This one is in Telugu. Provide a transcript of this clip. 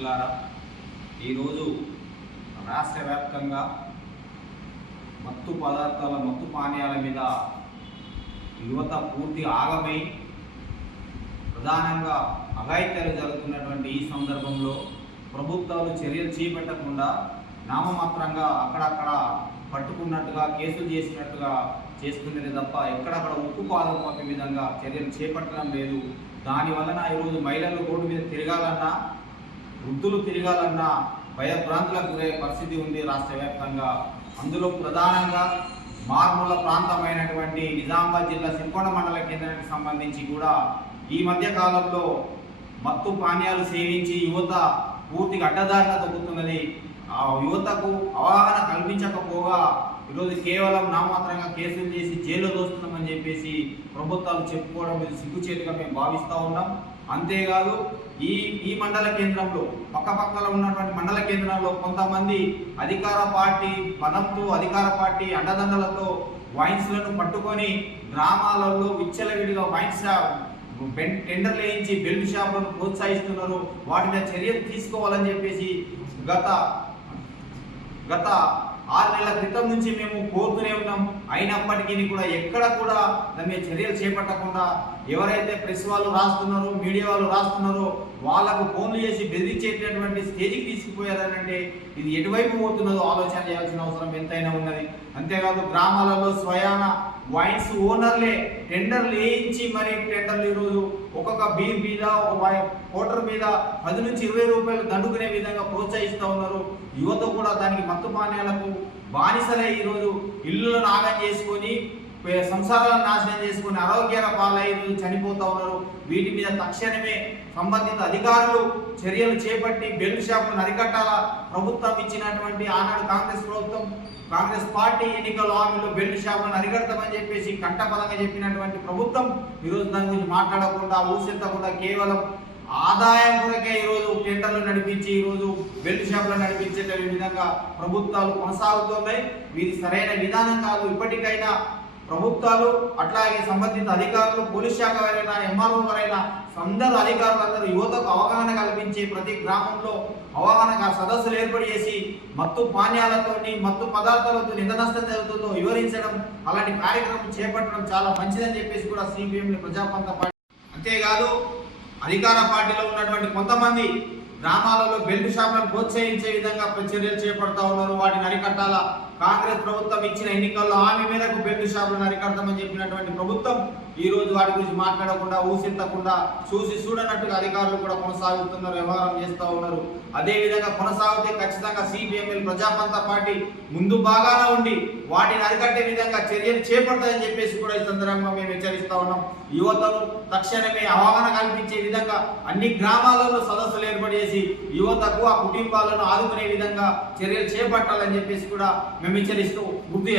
మిత్రులారా, ఈరోజు రాష్ట్ర వ్యాప్తంగా మత్తు పదార్థాల మత్తు పానీయాల మీద యువత పూర్తి ఆగమై ప్రధానంగా అఘాయిత్యాలు జరుగుతున్నటువంటి ఈ సందర్భంలో ప్రభుత్వాలు చర్యలు చేపట్టకుండా నామమాత్రంగా అక్కడక్కడ పట్టుకున్నట్టుగా కేసులు చేసినట్టుగా చేస్తున్నది తప్ప ఎక్కడక్కడ ఉక్కుపాదం మోపే విధంగా చర్యలు చేపట్టడం లేదు. దానివలన ఈరోజు మహిళలు రోడ్డు మీద తిరగాలన్నా, వృద్ధులు తిరగాలన్నా భయభ్రాంతులకు గురయ్యే పరిస్థితి ఉంది రాష్ట్ర వ్యాప్తంగా. అందులో ప్రధానంగా మారుమూల ప్రాంతమైనటువంటి నిజామాబాద్ జిల్లా సిరికొండ మండల కేంద్రానికి సంబంధించి కూడా ఈ మధ్య కాలంలో మత్తు పానీయాలు సేవించి యువత పూర్తిగా అడ్డదారిన తగ్గుతున్నది. ఆ యువతకు అవగాహన కల్పించకపోగా ఈరోజు కేవలం నామాత్రంగా కేసులు చేసి జైల్లో దోస్తున్నామని చెప్పేసి ప్రభుత్వాలు చెప్పుకోవడం ఇది సిగ్గుచేటుగా మేము భావిస్తూ ఉన్నాం. అంతేకాదు ఈ మండల కేంద్రంలో పక్కపక్కల ఉన్నటువంటి మండల కేంద్రంలో కొంతమంది అధికార పార్టీ బలంతో, అధికార పార్టీ అండదండలతో వైన్స్లను పట్టుకొని గ్రామాలలో విచ్చలవిడిగా వైన్స్ టెండర్లు వేయించి బెల్ట్ షాపులను ప్రోత్సహిస్తున్నారు. వాటి మీద చర్యలు తీసుకోవాలని చెప్పేసి గత 6 నెలల క్రితం నుంచి మేము కోరుతూనే ఉన్నాం. అయినప్పటికీ కూడా ఎక్కడ కూడా దాని మీద చర్యలు చేపట్టకుండా ఎవరైతే ప్రెస్ వాళ్ళు రాస్తున్నారో, మీడియా వాళ్ళు రాస్తున్నారో వాళ్ళకు ఫోన్లు చేసి బెదిరించేటటువంటి స్టేజ్కి తీసుకుపోయారనంటే ఇది ఎటువైపు పోతున్నదో ఆలోచన చేయాల్సిన అవసరం ఎంతైనా ఉన్నది. అంతేకాదు గ్రామాలలో స్వయాన వైన్స్ ఓనర్లే టెండర్లు వేయించి మరి టెండర్లు ఈరోజు ఒక్కొక్క బీర్ మీద, ఒక కోటర్ మీద 10 నుంచి 20 రూపాయలు దండుకునే విధంగా ప్రోత్సహిస్తూ ఉన్నారు. యువత కూడా దానికి మత్తు పానీయాలకు బానిసలే ఈరోజు ఇల్లులను ఆగం చేసుకొని, సంసారాలను నాశనం చేసుకుని ఆరోగ్యాల పాలై చనిపోతూ ఉన్నారు. వీటి మీద తక్షణమే సంబంధిత అధికారులు చర్యలు చేపట్టి బెల్ట్ షాపులను అరికట్టాల. ప్రభుత్వం ఇచ్చినటువంటి ఆనాడు కాంగ్రెస్ పార్టీ ఎన్నికల హామీలో బెల్ట్ షాపులను అరికడతామని చెప్పేసి కంటపదంగా చెప్పినటువంటి ప్రభుత్వం ఈరోజు దాని గురించి మాట్లాడకుండా, ఊసెత్తకుండా కేవలం ఆదాయం కొరకే ఈరోజు టెండర్లు నడిపించి ఈరోజు బెల్ట్ షాపులను నడిపించే విధంగా ప్రభుత్వాలు కొనసాగుతున్నాయి. వీరి సరైన విధానం కాదు. ఇప్పటికైనా ప్రభుత్వాలు, అట్లాగే సంబంధిత అధికారులు, పోలీస్ శాఖ వారైనా, ఎంఆర్ఓ వారైనా, అందరూ అధికారులందరూ యువతకు అవగాహన కల్పించి ప్రతి గ్రామంలో అవగాహన సదస్సులు ఏర్పాటు చేసి మత్తు పానీయాలతో, మత్తు పదార్థాలతో ఎంత నష్టం జరుగుతుందో వివరించడం, అలాంటి కార్యక్రమం చేపట్టడం చాలా మంచిదని చెప్పేసి కూడా సిపిఎం ప్రజాపంత పార్టీ. అంతేకాదు అధికార పార్టీలో ఉన్నటువంటి కొంతమంది గ్రామాలలో బెల్ట్ షాపులను ప్రోత్సహించే విధంగా చర్యలు చేపడతా ఉన్నారు. వాటిని అరికట్టాల. కాంగ్రెస్ ప్రభుత్వం ఇచ్చిన ఎన్నికల్లో హామీ మేరకు బెల్ట్ షాపులను అరికడతామని చెప్పినటువంటి ప్రభుత్వం ఈ రోజు వాటి గురించి మాట్లాడకుండా, ఊసెత్తకుండా, చూసి చూడనట్టుగా అధికారులు కూడా కొనసాగుతున్నారు, వ్యవహారం చేస్తూ ఉన్నారు. అదేవిధంగా కొనసాగితే ఖచ్చితంగా సిపిఎంఎల్ ప్రజాపంత పార్టీ ముందు బాగానే ఉండి వాటిని అరికట్టే విధంగా చర్యలు చేపడతాయని చెప్పేసి కూడా ఈ సందర్భంగా మేము హెచ్చరిస్తా ఉన్నాం. యువతను తక్షణమే అవగాహన కల్పించే విధంగా అన్ని గ్రామాలలో సదస్సులు ఏర్పాటు చేసి యువతకు, ఆ కుటుంబాలను ఆదుకునే విధంగా చర్యలు చేపట్టాలని చెప్పేసి కూడా మేము హెచ్చరిస్తూ గుర్తు